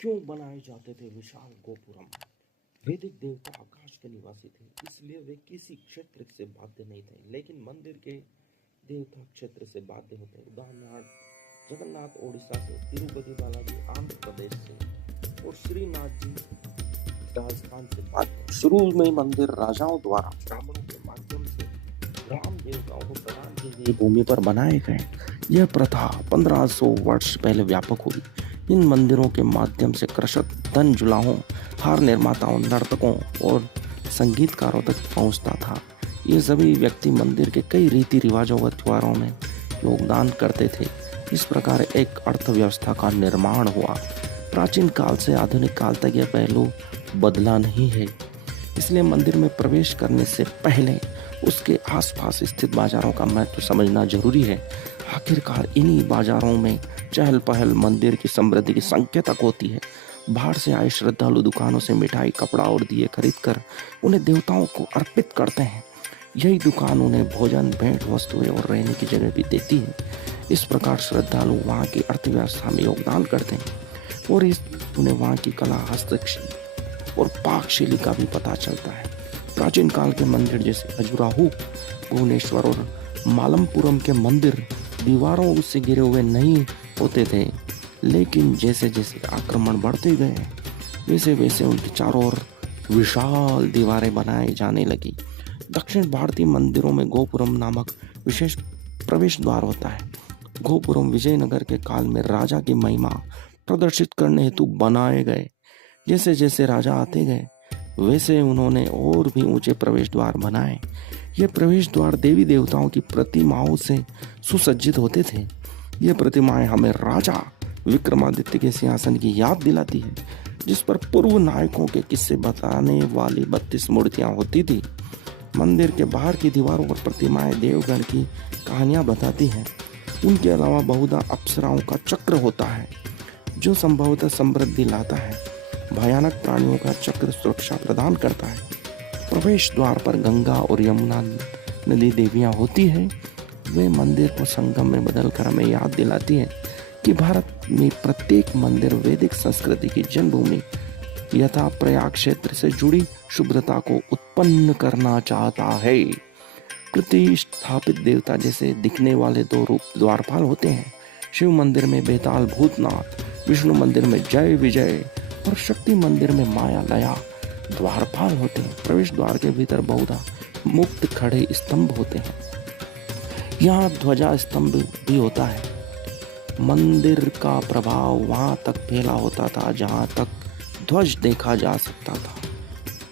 क्यों बनाए जाते थे विशाल गोपुरम? वैदिक देवता आकाश के निवासी थे, इसलिए वे किसी क्षेत्र से बाध्य नहीं थे, लेकिन मंदिर के देवता क्षेत्र से बाध्य होते। उदाहरणार्थ जगन्नाथ ओडिशा से, तिरुपति बालाजी आंध्र प्रदेश से और श्रीनाथ जी राजस्थान से बाध्य। शुरू में मंदिर राजाओं द्वारा ब्राह्मणों के माध्यम से राम देवताओं को प्रदान की गई भूमि पर बनाए गए। यह प्रथा 1500 वर्ष पहले व्यापक हुई। इन मंदिरों के माध्यम से कृषक धन जुलाहों, हार निर्माताओं, नर्तकों और संगीतकारों तक पहुंचता था। ये सभी व्यक्ति मंदिर के कई रीति रिवाजों व त्योहारों में योगदान करते थे। इस प्रकार एक अर्थव्यवस्था का निर्माण हुआ। प्राचीन काल से आधुनिक काल तक यह पहलू बदला नहीं है। इसलिए मंदिर में प्रवेश करने से पहले उसके आसपास स्थित बाजारों का महत्व समझना जरूरी है। आखिरकार इन्हीं बाजारों में चहल पहल मंदिर की समृद्धि की संकेतक होती है। बाहर से आए श्रद्धालु दुकानों से मिठाई, कपड़ा और दिए खरीदकर उन्हें देवताओं को अर्पित करते हैं। यही दुकान उन्हें भोजन, भेंट वस्तुएं और रहने की जगह भी देती है। इस प्रकार श्रद्धालु वहाँ की अर्थव्यवस्था में योगदान करते हैं और उन्हें वहाँ की कला, हस्तशिल्प और पाकशैली का भी पता चलता है। प्राचीन काल के मंदिर जैसे खजुराहो, भुवनेश्वर और मालमपुरम के मंदिर दीवारों से घिरे हुए नहीं होते थे, लेकिन जैसे जैसे आक्रमण बढ़ते गए वैसे वैसे उनके चारों ओर विशाल दीवारें बनाए जाने लगी। दक्षिण भारतीय मंदिरों में गोपुरम नामक विशेष प्रवेश द्वार होता है। गोपुरम विजयनगर के काल में राजा की महिमा प्रदर्शित करने हेतु बनाए गए। जैसे जैसे राजा आते गए वैसे उन्होंने और भी ऊंचे प्रवेश द्वार बनाए। ये प्रवेश द्वार देवी देवताओं की प्रतिमाओं से सुसज्जित होते थे। ये प्रतिमाएं हमें राजा विक्रमादित्य के सिंहासन की याद दिलाती है, जिस पर पूर्व नायकों के किस्से बताने वाली 32 मूर्तियां होती थी। मंदिर के बाहर की दीवारों पर प्रतिमाएं देवगण की कहानियां बताती हैं। उनके अलावा बहुधा अप्सराओं का चक्र होता है, जो संभवतः समृद्धि लाता है। भयानक प्राणियों का चक्र सुरक्षा प्रदान करता है। प्रवेश द्वार पर गंगा और यमुना नदी देवियां होती हैं। वे मंदिर को संगम में बदलकर हमें याद दिलाती है कि भारत में प्रत्येक मंदिर वैदिक संस्कृति की जन्मभूमि यथा प्रयाग क्षेत्र से जुड़ी शुभ्रता को उत्पन्न करना चाहता है। प्रतिष्ठापित देवता जैसे दिखने वाले 2 रूप द्वारपाल होते हैं। शिव मंदिर में बेताल भूतनाथ, विष्णु मंदिर में जय विजय और शक्ति मंदिर में माया लया द्वारपाल होते हैं। प्रवेश द्वार के भीतर बहुधा मुक्त खड़े स्तंभ होते हैं। यहाँ ध्वजा स्तंभ भी होता है। मंदिर का प्रभाव वहां तक फैला होता था जहां तक ध्वज देखा जा सकता था।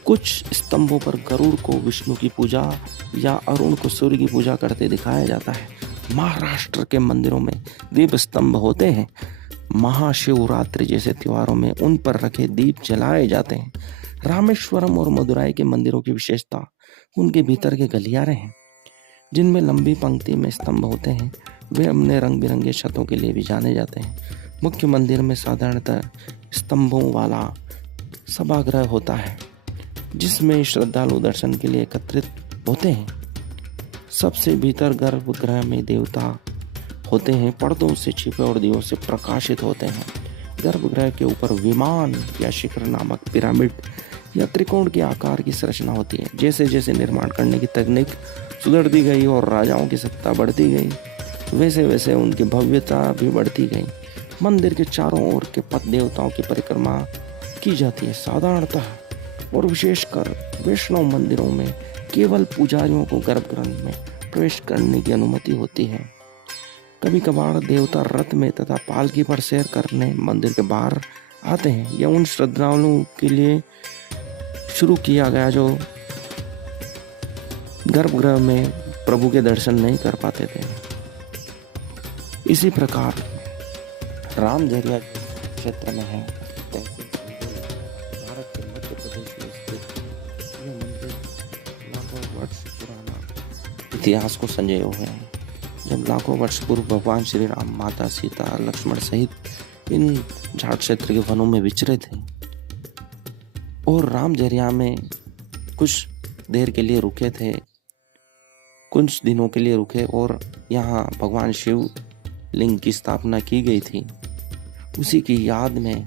कुछ स्तंभों पर गरुड़ को विष्णु की पूजा या अरुण को सूर्य की पूजा करते दिखाया जाता है। महाराष्ट्र के मंदिरों में दीप स्तंभ होते हैं। महाशिवरात्रि जैसे त्योहारों में उन पर रखे दीप जलाए जाते हैं। रामेश्वरम और मदुराई के मंदिरों की विशेषता उनके भीतर के गलियारे हैं, जिनमें लंबी पंक्ति में स्तंभ होते हैं। वे अपने रंग बिरंगे छतों के लिए भी जाने जाते हैं। मुख्य मंदिर में साधारणतः स्तंभों वाला सभागृह होता है, जिसमें श्रद्धालु दर्शन के लिए एकत्रित होते हैं। सबसे भीतर गर्भगृह में देवता होते हैं, पर्दों से छिपे और दियों से प्रकाशित होते हैं। गर्भगृह के ऊपर विमान या शिखर नामक पिरामिड या त्रिकोण के आकार की संरचना होती है। जैसे जैसे निर्माण करने की तकनीक सुधरती गई और राजाओं की सत्ता बढ़ती गई, वैसे वैसे उनकी भव्यता भी बढ़ती गई। मंदिर के चारों ओर के पथ देवताओं की परिक्रमा की जाती है। साधारणतः और विशेषकर वैष्णव मंदिरों में केवल पुजारियों को गर्भगृह में प्रवेश करने की अनुमति होती है। कभी कभार देवता रथ में तथा पालकी पर सैर करने मंदिर के बाहर आते हैं। यह उन श्रद्धालुओं के लिए शुरू किया गया जो गर्भगृह में प्रभु के दर्शन नहीं कर पाते थे। इसी प्रकार रामझरिया क्षेत्र में है भारत के मध्य प्रदेश में स्थित यह मंदिर लाखों वर्ष पुराना इतिहास को संजोए हुए है। जब लाखों वर्ष पूर्व भगवान श्री राम, माता सीता, लक्ष्मण सहित इन झाड़ क्षेत्र के वनों में विचरे थे और रामझरिया में कुछ देर के लिए रुके थे, कुछ दिनों के लिए रुके और यहाँ भगवान शिव लिंग की स्थापना की गई थी। उसी की याद में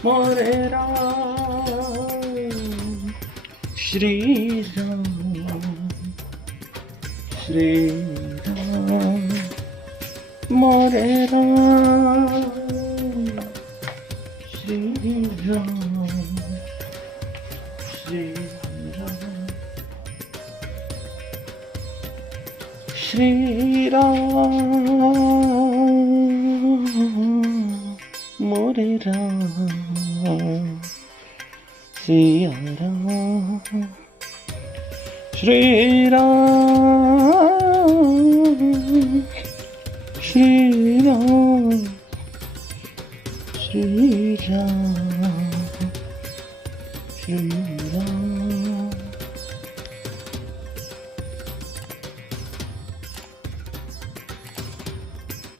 मोरे राम श्री राम श्री राम मोरे राम श्री राम श्री राम श्री राम मोरे राम सिया राम श्री राम श्री राम श्री राम श्री राम